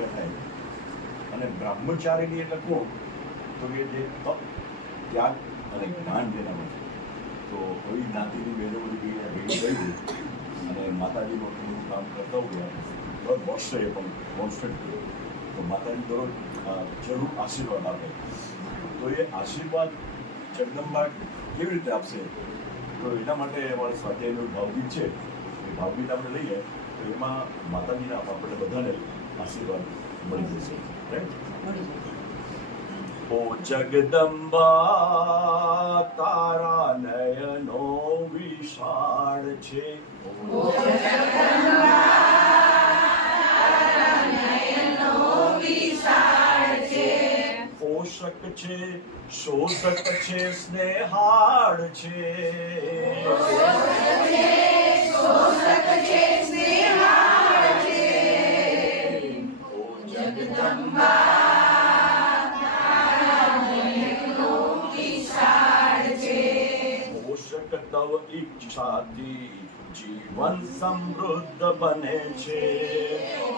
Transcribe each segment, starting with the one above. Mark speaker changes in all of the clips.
Speaker 1: ભેગા થાય અને બ્રહ્મચારીની એટલે કોણ? તો કે જે તપ ત્યાગ અને જ્ઞાન જેનામાં છે તો આવી જ્ઞાતિની બહેનો બધી ભેગી થઈ અને માતાજીનું બધું કામ કરતા હોય દર વર્ષે પણ કોન્સ્ટન્ટ તો માતાજી દરરોજ જરૂર આશીર્વાદ આપે. તો એ આશીર્વાદ જગદંબા કેવી રીતે આપશે? તો એના માટે અમારે સ્વાધ્યાયનું ભાવગીત છે. એ ભાવગીત આપણે લઈએ, તો એમાં માતાજીના આપણે બધાને આશીર્વાદ મળી જશે રાઈટ ઓ જગદંબા તારા નયનો વિશાળ છે ઓ પોષક છે શોષક છે સ્નેહાળ છે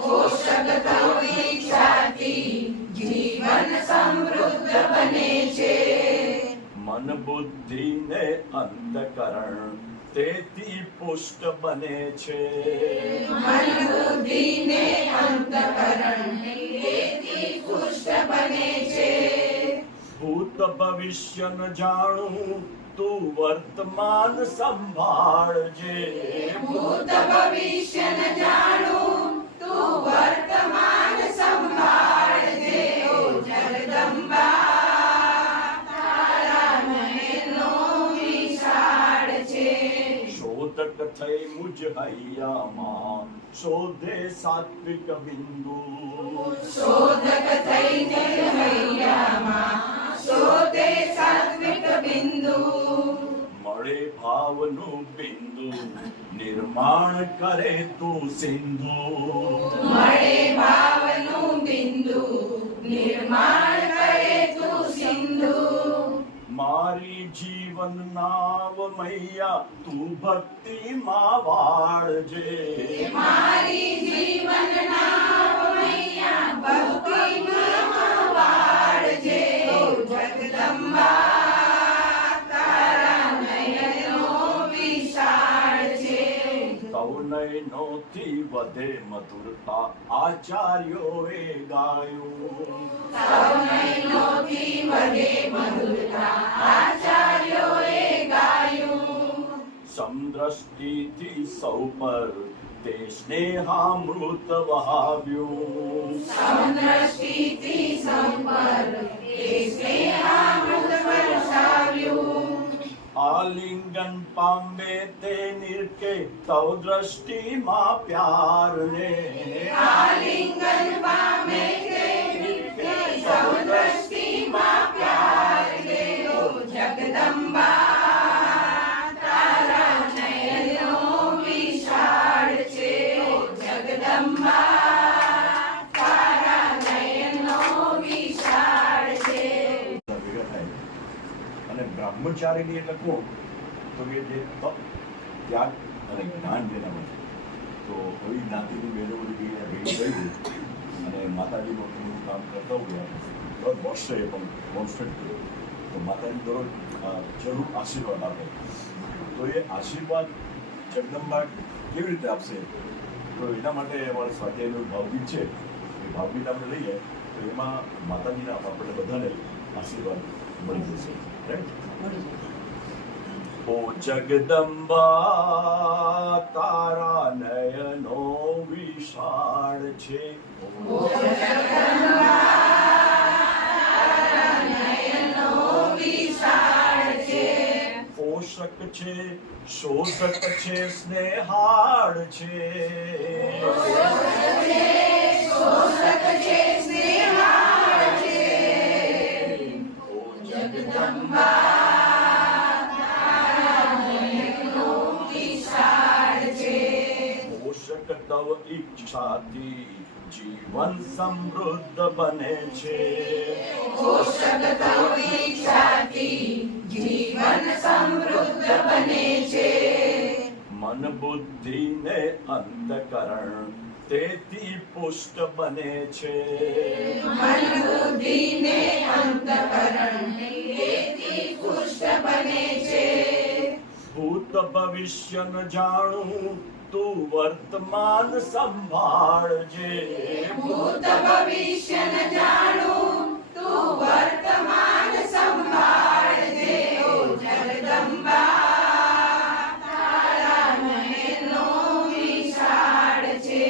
Speaker 1: પોષક તવ ઈચ્છાથી જીવન સમૃદ્ધ બને છે મન બુદ્ધિ ને અંતકરણ તેથી પુષ્ટ બને છે ભૂત ભવિષ્ય ન જાણું તું વર્તમાન સંભાળજે.
Speaker 2: ભૂત ભવિષ્ય ન જાણું તું વર્તમાન સંભાળજે. ઓ જગદંબા તારા નયનો વિશાળ છે
Speaker 1: શોધક થઈ મુજ હૈયામાં શોધે સાત્વિક બિંદુ. નિર્માણ કરે તું સિંધુ
Speaker 2: મળે ભાવનું બિંદુ નિર્માણ કરે તું સિંધુ
Speaker 1: મારી જીવન નાવ મૈયા તું ભક્તિ માં વાળજે
Speaker 2: મારી
Speaker 1: તવ નયનોથી વધે મધુરતા. આચાર્યોએ ગાયું.
Speaker 2: નયનોથી વધે મધુરતા આચાર્યોએ
Speaker 1: સૌ પર તે સ્નેહામૃત વહાવ્યું.
Speaker 2: સ્નેહામૃત વર્ષાવ્યું
Speaker 1: આલિંગન પામે તે નિર્કે તવ દ્રષ્ટિમાં પ્યારને
Speaker 2: આલિંગન પામે તે નિર્કે તવ દ્રષ્ટિમાં પ્યારને જગદંબા
Speaker 1: અને બ્રહ્મચારીની એટલે કોણ? તો કે જે તપ ત્યાગ અને જ્ઞાન જેના છે. તો આવી જ્ઞાતિની બહેનો બધી ભેગી થઈ અને માતાજી આટલું કામ કરતા ગયા. દર વર્ષે એ પણ કોન્સ્ટન્ટ તો માતાજી દરરોજ જરૂર આશીર્વાદ આપે. તો એ આશીર્વાદ જગદંબા કેવી રીતે આપશે? તો એના માટે અમારે સ્વાધ્યાયનું ભાવગીત છે. એ ભાવગીત આપણે લઈએ. તો એમાં માતાજીના આપણે બધાને આશીર્વાદ મળી જશે ઓ જગદંબા તારા નયનો વિશાળ છે
Speaker 2: ઓ નયનો વિશાળ છે
Speaker 1: પોષક છે શોષક છે સ્નેહાળ છે તવ ઈચ્છાથી જીવન સમૃદ્ધ બને છે.
Speaker 2: પોષક તવ ઈચ્છાથી જીવન સમૃદ્ધ બને છે.
Speaker 1: મન બુદ્ધિ ને અંતકરણ તેથી પુષ્ટ બને છે.
Speaker 2: મન બુદ્ધિ ને અંતકરણ પુષ્ટ બને છે.
Speaker 1: ભૂત ભવિષ્ય ન જાણું તું વર્તમાન સંભાળજે.
Speaker 2: ભૂત ભવિષ્ય ન જાણું તું વર્તમાન સંભાળજે. ઓ જગદંબા તારા નયનો વિશાળ છે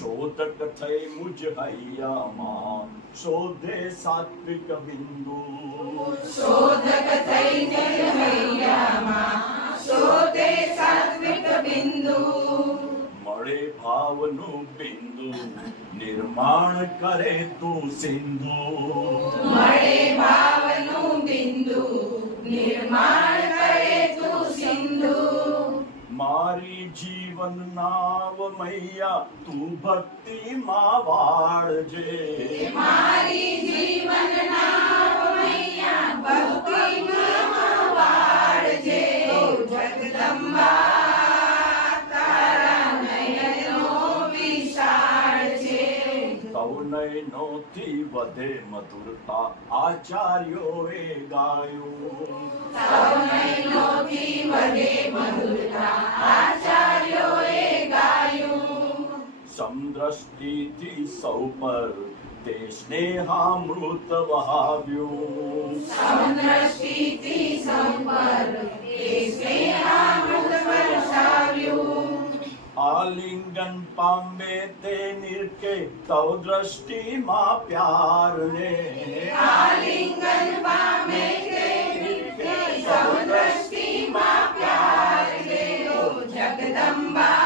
Speaker 1: શોધક થઈ મુજ હૈયામાં શોધે સાત્વિક બિંદુ.
Speaker 2: શોધક થઈને બિંદુ
Speaker 1: મળે ભાવનું બિંદુ નિર્માણ કરે તું સિંધુ
Speaker 2: મળે ભાવનું બિંદુ નિર્માણ કરે તું સિંધુ
Speaker 1: મારી જીવન નાવ મૈયા તું ભક્તિ માં વાળજે તવ નયનોથી વધે મધુરતા આચાર્યોએ ગાયું.
Speaker 2: સૌનયનોથી વધે મધુરતા આચાર્યોએ ગાયું.
Speaker 1: સમદ્રષ્ટિથી સૌ પર તે સ્નેહામૃત વહાવ્યું.
Speaker 2: સમદ્રષ્ટિથી સ્નેહામૃત વર્ષાવ્યું
Speaker 1: આલિંગન પામે તે નિર્કે તવ દ્રષ્ટિમાં પ્યારને
Speaker 2: આલિંગન પામે તે નિત્ય સૌ દ્રષ્ટિમાં પ્યાર લે જગદંબા